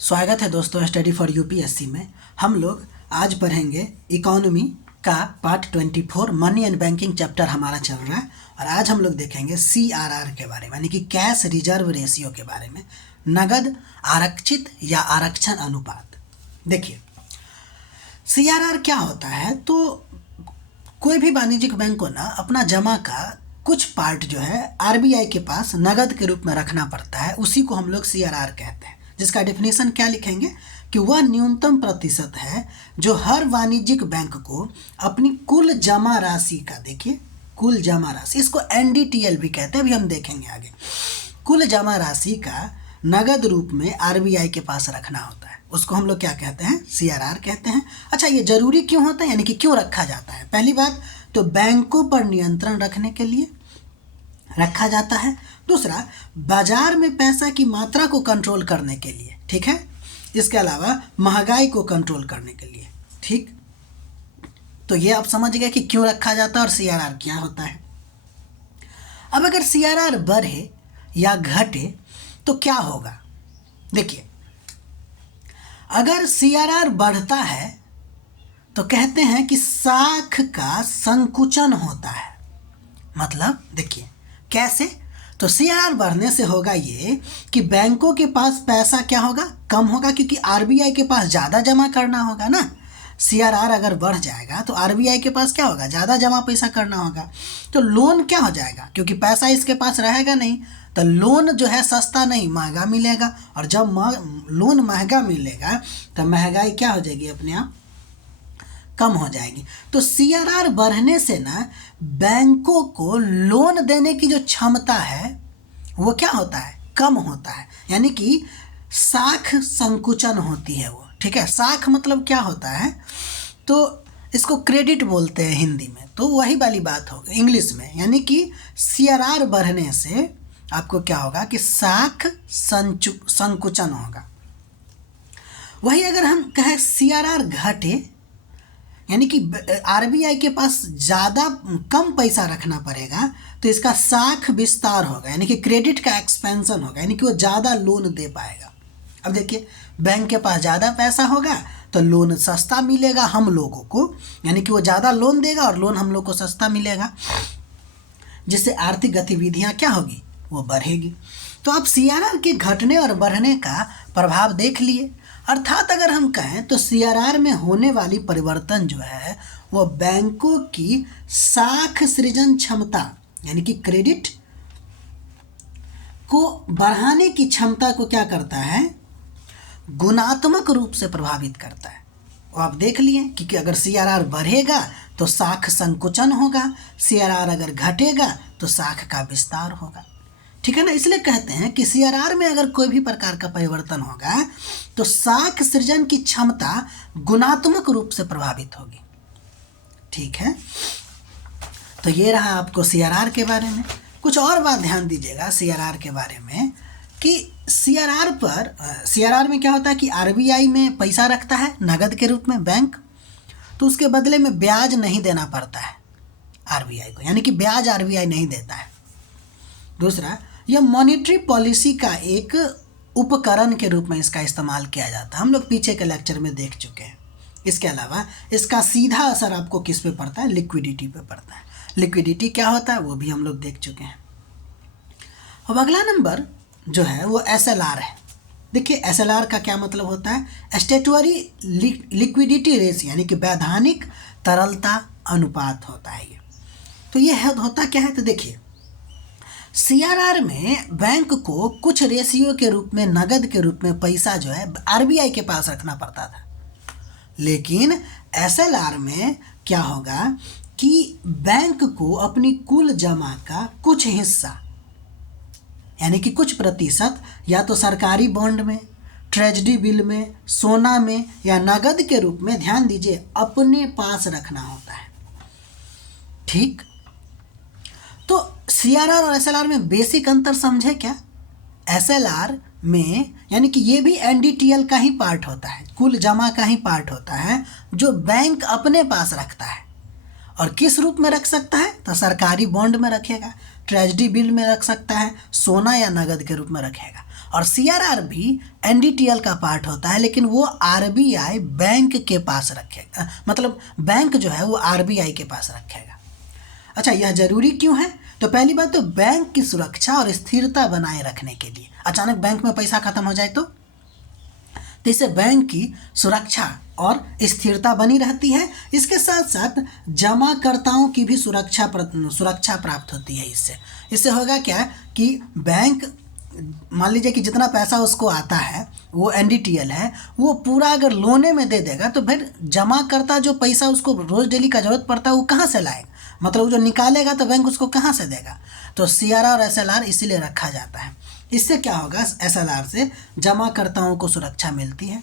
स्वागत है दोस्तों स्टडी फॉर यूपीएससी में। हम लोग आज पढ़ेंगे इकोनॉमी का part 24 money and banking chapter हमारा चल रहा है। और आज हम लोग देखेंगे सीआरआर के बारे में, यानी कि कैश रिजर्व रेशियो के बारे में, नगद आरक्षित या आरक्षण अनुपात। देखिए सीआरआर क्या होता है, तो कोई भी वाणिज्यिक बैंक को ना अपना जमा का कुछ पार्ट जो है आरबीआई के पास नगद के रूप में रखना पड़ता है, उसी को हम लोग सीआरआर कहते हैं। जिसका डेफिनेशन क्या लिखेंगे कि वह न्यूनतम प्रतिशत है जो हर वाणिज्यिक बैंक को अपनी कुल जमा राशि का, देखिए कुल जमा राशि, इसको एनडीटीएल भी कहते हैं, अभी हम देखेंगे आगे। कुल जमा राशि का नगद रूप में आरबीआई के पास रखना होता है, उसको हम लोग क्या कहते हैं, सीआरआर कहते हैं। अच्छा, ये जरूरी क्यों होता है, यानी कि क्यों रखा जाता है? पहली बात तो बैंकों पर नियंत्रण रखने के लिए रखा जाता है। दूसरा, बाजार में पैसा की मात्रा को कंट्रोल करने के लिए, ठीक है। इसके अलावा महंगाई को कंट्रोल करने के लिए, ठीक। तो ये आप समझ गए कि क्यों रखा जाता है और सीआरआर क्या होता है। अब अगर सीआरआर बढ़े या घटे तो क्या होगा? देखिए, अगर सीआरआर बढ़ता है तो कहते हैं कि साख का संकुचन होता है। मतलब देखिए कैसे, तो सीआरआर बढ़ने से होगा ये कि बैंकों के पास पैसा क्या होगा, कम होगा, क्योंकि आरबीआई के पास ज़्यादा जमा करना होगा ना। सीआरआर अगर बढ़ जाएगा तो आरबीआई के पास क्या होगा, ज़्यादा जमा पैसा करना होगा। तो लोन क्या हो जाएगा, क्योंकि पैसा इसके पास रहेगा नहीं, तो लोन जो है सस्ता नहीं महंगा मिलेगा। और जब लोन महंगा मिलेगा तो महंगाई क्या हो जाएगी, अपने आप कम हो जाएगी। तो सीआरआर बढ़ने से ना बैंकों को लोन देने की जो क्षमता है वो क्या होता है, कम होता है, यानी कि साख संकुचन होती है वो, ठीक है। साख मतलब क्या होता है, तो इसको क्रेडिट बोलते हैं हिंदी में, तो वही वाली बात होगी इंग्लिश में, यानी कि सीआरआर बढ़ने से आपको क्या होगा कि साख संकुचन होगा। वही अगर हम कहें सीआरआर घटे, यानी कि आरबीआई के पास ज़्यादा कम पैसा रखना पड़ेगा, तो इसका साख विस्तार होगा, यानी कि क्रेडिट का एक्सपेंशन होगा, यानी कि वो ज़्यादा लोन दे पाएगा। अब देखिए, बैंक के पास ज़्यादा पैसा होगा तो लोन सस्ता मिलेगा हम लोगों को, यानी कि वो ज़्यादा लोन देगा और लोन हम लोग को सस्ता मिलेगा, जिससे आर्थिक गतिविधियाँ क्या होगी, वो बढ़ेगी। तो आप सीआरआर के घटने और बढ़ने का प्रभाव देख लिए। अर्थात अगर हम कहें तो सीआरआर में होने वाली परिवर्तन जो है वो बैंकों की साख सृजन क्षमता, यानी कि क्रेडिट को बढ़ाने की क्षमता को क्या करता है, गुणात्मक रूप से प्रभावित करता है। वो आप देख लिए कि अगर सीआरआर बढ़ेगा तो साख संकुचन होगा, सीआरआर अगर घटेगा तो साख का विस्तार होगा, ठीक है ना। इसलिए कहते हैं कि सीआरआर में अगर कोई भी प्रकार का परिवर्तन होगा तो साख सृजन की क्षमता गुणात्मक रूप से प्रभावित होगी, ठीक है। तो ये रहा आपको सीआरआर के बारे में। कुछ और बात ध्यान दीजिएगा सीआरआर के बारे में कि सीआरआर में क्या होता है कि आरबीआई में पैसा रखता है नगद के रूप में बैंक, तो उसके बदले में ब्याज नहीं देना पड़ता है आरबीआई को, यानी कि ब्याज आरबीआई नहीं देता है। दूसरा, यह मॉनेटरी पॉलिसी का एक उपकरण के रूप में इसका इस्तेमाल किया जाता है, हम लोग पीछे के लेक्चर में देख चुके हैं। इसके अलावा इसका सीधा असर आपको किस पे पड़ता है, लिक्विडिटी पे पड़ता है। लिक्विडिटी क्या होता है वो भी हम लोग देख चुके हैं। अब अगला नंबर जो है वो एसएलआर है। देखिए एसएलआर का क्या मतलब होता है, स्टैट्यूटरी लिक्विडिटी रेशियो, यानी कि वैधानिक तरलता अनुपात होता है ये। तो ये होता क्या है, तो देखिए सीआरआर में बैंक को कुछ रेशियो के रूप में नगद के रूप में पैसा जो है आरबीआई के पास रखना पड़ता था, लेकिन एसएलआर में क्या होगा कि बैंक को अपनी कुल जमा का कुछ हिस्सा, यानी कि कुछ प्रतिशत, या तो सरकारी बॉन्ड में, ट्रेजरी बिल में, सोना में या नगद के रूप में, ध्यान दीजिए, अपने पास रखना होता है, ठीक। तो सीआरआर और एसएलआर में बेसिक अंतर समझे क्या? एसएलआर में यानी कि ये भी एनडीटीएल का ही पार्ट होता है, कुल जमा का ही पार्ट होता है जो बैंक अपने पास रखता है। और किस रूप में रख सकता है, तो सरकारी बॉन्ड में रखेगा, ट्रेजरी बिल में रख सकता है, सोना या नगद के रूप में रखेगा। और सीआरआर भी एनडीटीएल का पार्ट होता है, लेकिन वो आरबीआई बैंक के पास रखेगा, मतलब बैंक जो है वो आरबीआई के पास रखेगा। अच्छा, यह जरूरी क्यों है? तो पहली बात तो बैंक की सुरक्षा और स्थिरता बनाए रखने के लिए। अचानक बैंक में पैसा खत्म हो जाए तो इससे बैंक की सुरक्षा और स्थिरता बनी रहती है। इसके साथ साथ जमाकर्ताओं की भी सुरक्षा प्राप्त होती है। इससे होगा क्या कि बैंक, मान लीजिए कि जितना पैसा उसको आता है वो एनडीटीएल है, वो पूरा अगर लोने में दे देगा तो फिर जमाकर्ता जो पैसा उसको रोज़ डेली का ज़रूरत पड़ता है वो कहाँ से लाएगा, मतलब जो निकालेगा तो बैंक उसको कहाँ से देगा। तो सीआरआर और एसएलआर इसीलिए रखा जाता है। इससे क्या होगा, एसएलआर से जमाकर्ताओं को सुरक्षा मिलती है।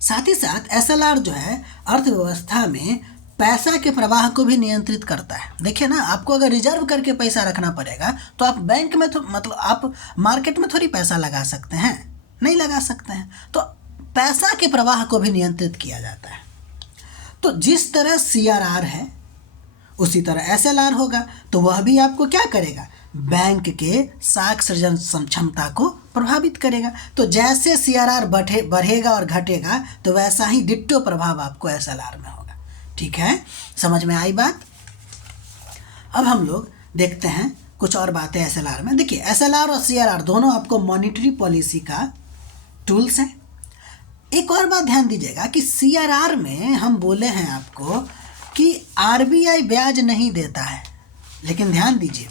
साथ ही साथ एसएलआर जो है अर्थव्यवस्था में पैसा के प्रवाह को भी नियंत्रित करता है। देखिए ना, आपको अगर रिजर्व करके पैसा रखना पड़ेगा तो आप बैंक में तो मतलब आप मार्केट में थोड़ी पैसा लगा सकते हैं, नहीं लगा सकते हैं। तो पैसा के प्रवाह को भी नियंत्रित किया जाता है। तो जिस तरह सीआरआर है उसी तरह एसएलआर होगा, तो वह भी आपको क्या करेगा, बैंक के साख सृजन क्षमता को प्रभावित करेगा। तो जैसे सीआरआर बढ़ेगा और घटेगा तो वैसा ही डिट्टो प्रभाव आपको एसएलआर में होगा। ठीक है, समझ में आई बात? अब हम लोग देखते हैं कुछ और बातें एसएलआर में। देखिए, एसएलआर और सीआरआर दोनों आपको मॉनिटरी पॉलिसी का टूल्स हैं। एक और बात ध्यान दीजिएगा कि सीआरआर में हम बोले हैं आपको कि आरबीआई ब्याज नहीं देता है, लेकिन ध्यान दीजिए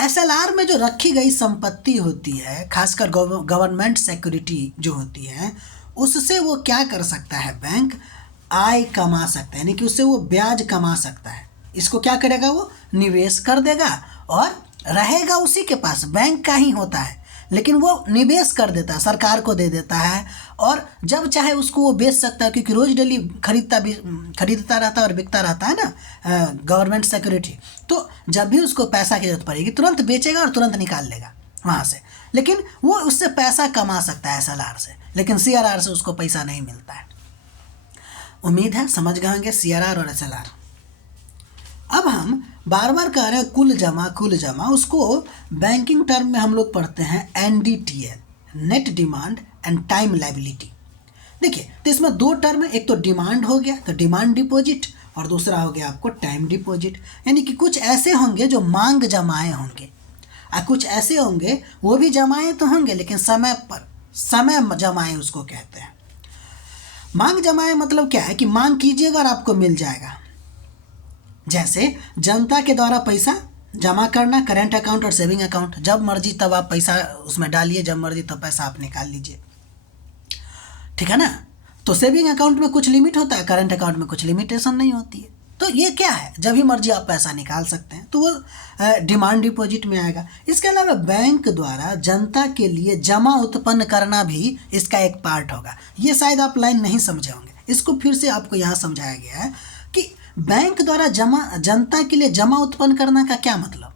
एसएलआर में जो रखी गई संपत्ति होती है, खासकर गवर्नमेंट सिक्योरिटी जो होती है, उससे वो क्या कर सकता है, बैंक आय कमा सकता है, यानी कि उससे वो ब्याज कमा सकता है। इसको क्या करेगा, वो निवेश कर देगा और रहेगा उसी के पास, बैंक का ही होता है, लेकिन वो निवेश कर देता है, सरकार को दे देता है और जब चाहे उसको वो बेच सकता है, क्योंकि रोज डेली खरीदता रहता है और बिकता रहता है ना गवर्नमेंट सिक्योरिटी। तो जब भी उसको पैसा की जरूरत पड़ेगी तुरंत बेचेगा और तुरंत निकाल लेगा वहाँ से, लेकिन वो उससे पैसा कमा सकता है एसएलआर से, लेकिन सीआरआर से उसको पैसा नहीं मिलता है। उम्मीद है समझ गए होंगे सीआरआर और एसएलआर। अब हम बार बार कह रहे हैं कुल जमा, उसको बैंकिंग टर्म में हम लोग पढ़ते हैं NDTL, net demand and time liability. देखिए, तो इसमें दो टर्म है, एक तो डिमांड हो गया तो डिमांड डिपॉजिट, और दूसरा हो गया आपको टाइम डिपॉजिट। यानी कि कुछ ऐसे होंगे जो मांग जमाए होंगे और कुछ ऐसे होंगे वो भी जमाए तो होंगे लेकिन समय जमाए उसको कहते हैं। मांग जमाए मतलब क्या है कि मांग कीजिएगा और आपको मिल जाएगा। जैसे जनता के द्वारा पैसा जमा करना, करेंट अकाउंट और सेविंग अकाउंट, जब मर्जी तब आप पैसा उसमें डालिए, जब मर्जी तब पैसा आप निकाल लीजिए। ठीक है ना? तो सेविंग अकाउंट में कुछ लिमिट होता है, करेंट अकाउंट में कुछ लिमिटेशन नहीं होती है। तो ये क्या है, जब भी मर्जी आप पैसा निकाल सकते हैं, तो वो डिमांड डिपॉजिट में आएगा। इसके अलावा बैंक द्वारा जनता के लिए जमा उत्पन्न करना भी इसका एक पार्ट होगा। ये शायद आप लाइन नहीं समझे होंगे, इसको फिर से आपको यहाँ समझाया गया है कि बैंक द्वारा जनता के लिए जमा उत्पन्न करना का क्या मतलब।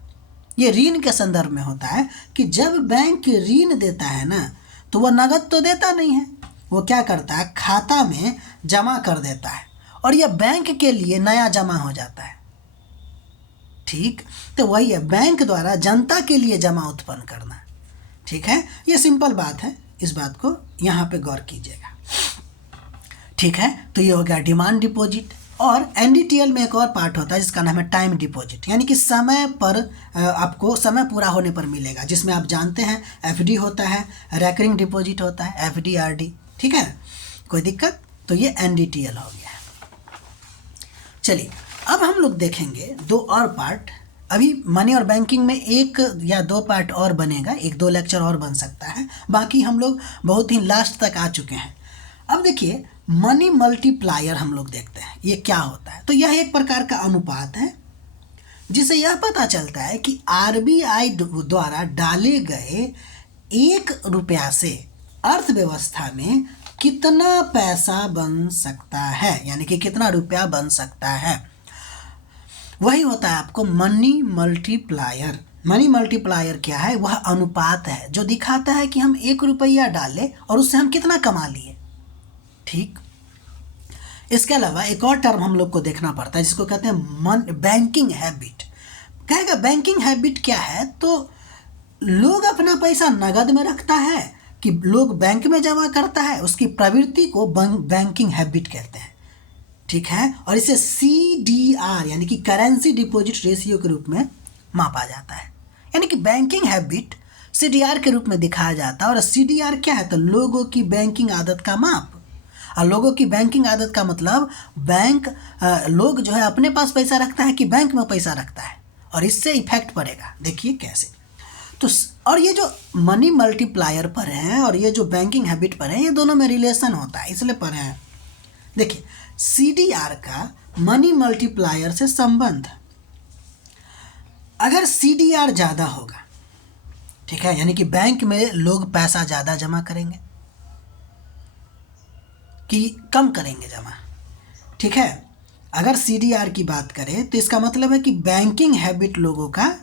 ये ऋण के संदर्भ में होता है कि जब बैंक ऋण देता है ना, तो वह नगद तो देता नहीं है, वो क्या करता है, खाता में जमा कर देता है और यह बैंक के लिए नया जमा हो जाता है। ठीक, तो वही है बैंक द्वारा जनता के लिए जमा उत्पन्न करना। ठीक है, ये सिंपल बात है, इस बात को यहाँ पे गौर कीजिएगा। ठीक है, तो ये हो गया डिमांड डिपॉजिट। और एनडीटीएल में एक और पार्ट होता है जिसका नाम है टाइम डिपॉजिट, यानी कि समय पर आपको समय पूरा होने पर मिलेगा, जिसमें आप जानते हैं एफडी होता है, रेकरिंग डिपॉजिट होता है, एफडी आरडी। ठीक है, कोई दिक्कत? तो ये एनडीटीएल हो गया। चलिए, अब हम लोग देखेंगे दो और पार्ट। अभी मनी और बैंकिंग में एक या दो पार्ट और बनेगा, एक दो लेक्चर और बन सकता है, बाकी हम लोग बहुत ही लास्ट तक आ चुके हैं। अब देखिए, मनी मल्टीप्लायर हम लोग देखते हैं ये क्या होता है। तो यह एक प्रकार का अनुपात है जिससे यह पता चलता है कि आरबीआई द्वारा डाले गए 1 रुपया से अर्थव्यवस्था में कितना पैसा बन सकता है, यानी कि कितना रुपया बन सकता है। वही होता है आपको मनी मल्टीप्लायर। मनी मल्टीप्लायर क्या है, वह अनुपात है जो दिखाता है कि हम 1 रुपया डालें और उससे हम कितना कमा लिए। ठीक, इसके अलावा एक और टर्म हम लोग को देखना पड़ता है जिसको कहते हैं बैंकिंग हैबिट। कहेगा बैंकिंग हैबिट क्या है, तो लोग अपना पैसा नगद में रखता है कि लोग बैंक में जमा करता है, उसकी प्रवृत्ति को बैंकिंग हैबिट कहते हैं। ठीक है, और इसे CDR यानी कि करेंसी डिपॉजिट रेशियो के रूप में मापा जाता है। यानी कि बैंकिंग हैबिट CDR के रूप में दिखाया जाता है। और CDR क्या है? तो लोगों की बैंकिंग आदत का माप। और लोगों की बैंकिंग आदत का मतलब लोग जो है अपने पास पैसा रखता है कि बैंक में पैसा रखता है, और इससे इफेक्ट पड़ेगा। देखिए कैसे। तो और ये जो मनी मल्टीप्लायर पर है और ये जो बैंकिंग हैबिट पर है, ये दोनों में रिलेशन होता है, इसलिए पढ़े हैं। देखिए CDR का मनी मल्टीप्लायर से संबंध, अगर CDR ज़्यादा होगा, ठीक है, यानी कि बैंक में लोग पैसा ज़्यादा जमा करेंगे कि कम करेंगे जमा, ठीक है। अगर CDR की बात करें तो इसका मतलब है कि बैंकिंग हैबिट लोगों का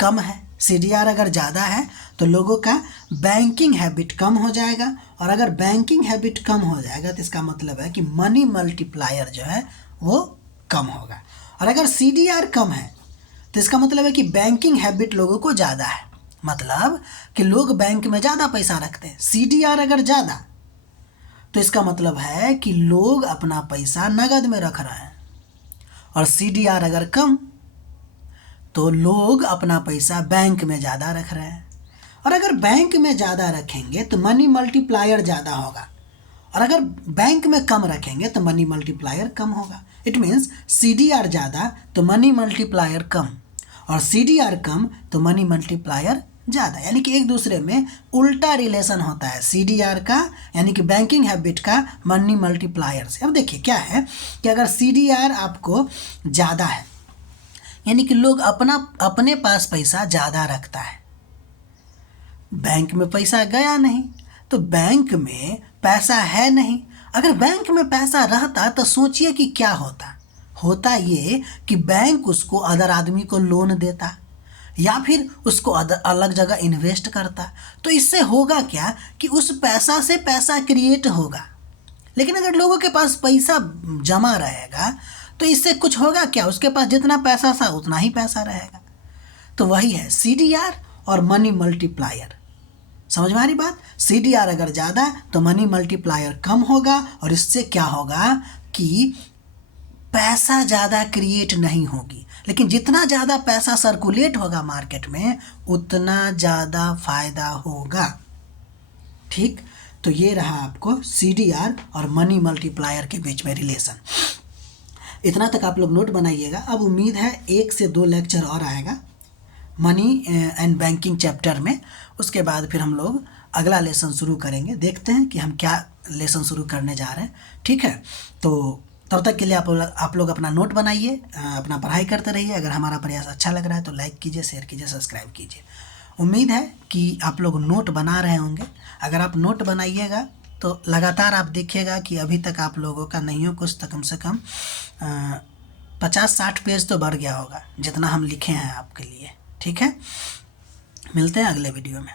कम है। CDR अगर ज़्यादा है तो लोगों का बैंकिंग हैबिट कम हो जाएगा, और अगर बैंकिंग हैबिट कम हो जाएगा तो इसका मतलब है कि मनी मल्टीप्लायर जो है वो कम होगा। और अगर CDR कम है तो इसका मतलब है कि बैंकिंग हैबिट लोगों को ज़्यादा है, मतलब कि लोग बैंक में ज़्यादा पैसा रखते हैं। CDR अगर ज़्यादा तो इसका मतलब है कि लोग अपना पैसा नगद में रख रहे हैं, और CDR अगर कम तो लोग अपना पैसा बैंक में ज़्यादा रख रहे हैं। और अगर बैंक में ज़्यादा रखेंगे तो मनी मल्टीप्लायर ज़्यादा होगा, और अगर बैंक में कम रखेंगे तो मनी मल्टीप्लायर कम होगा। इट मीन्स CDR ज़्यादा तो मनी मल्टीप्लायर कम, और CDR कम तो मनी मल्टीप्लायर ज़्यादा, यानी कि एक दूसरे में उल्टा रिलेशन होता है CDR का, यानी कि बैंकिंग हैबिट का मनी मल्टीप्लायर से। अब देखिए क्या है कि अगर CDR आपको ज़्यादा है, यानी कि लोग अपने पास पैसा ज़्यादा रखता है, बैंक में पैसा गया नहीं तो बैंक में पैसा है नहीं। अगर बैंक में पैसा रहता तो सोचिए कि क्या होता ये कि बैंक उसको अदर आदमी को लोन देता या फिर उसको अलग जगह इन्वेस्ट करता। तो इससे होगा क्या कि उस पैसा से पैसा क्रिएट होगा। लेकिन अगर लोगों के पास पैसा जमा रहेगा तो इससे कुछ होगा क्या? उसके पास जितना पैसा था उतना ही पैसा रहेगा। तो वही है CDR और मनी मल्टीप्लायर। समझ में आ रही बात? CDR अगर ज़्यादा तो मनी मल्टीप्लायर कम होगा, और इससे क्या होगा कि पैसा ज़्यादा क्रिएट नहीं होगी। लेकिन जितना ज़्यादा पैसा सर्कुलेट होगा मार्केट में उतना ज़्यादा फायदा होगा। ठीक, तो ये रहा आपको CDR और मनी मल्टीप्लायर के बीच में रिलेशन। इतना तक आप लोग नोट बनाइएगा। अब उम्मीद है 1 से 2 लेक्चर और आएगा मनी एंड बैंकिंग चैप्टर में। उसके बाद फिर हम लोग अगला लेसन शुरू करेंगे। देखते हैं कि हम क्या लेसन शुरू करने जा रहे हैं। ठीक है, तो तब तक के लिए आप लोग अपना नोट बनाइए, अपना पढ़ाई करते रहिए। अगर हमारा प्रयास अच्छा लग रहा है तो लाइक कीजिए, शेयर कीजिए, सब्सक्राइब कीजिए। उम्मीद है कि आप लोग नोट बना रहे होंगे। अगर आप नोट बनाइएगा तो लगातार आप देखिएगा कि अभी तक आप लोगों का नहीं हो कुछ तो कम से कम 50-60 पेज तो बढ़ गया होगा जितना हम लिखे हैं आपके लिए। ठीक है, मिलते हैं अगले वीडियो में।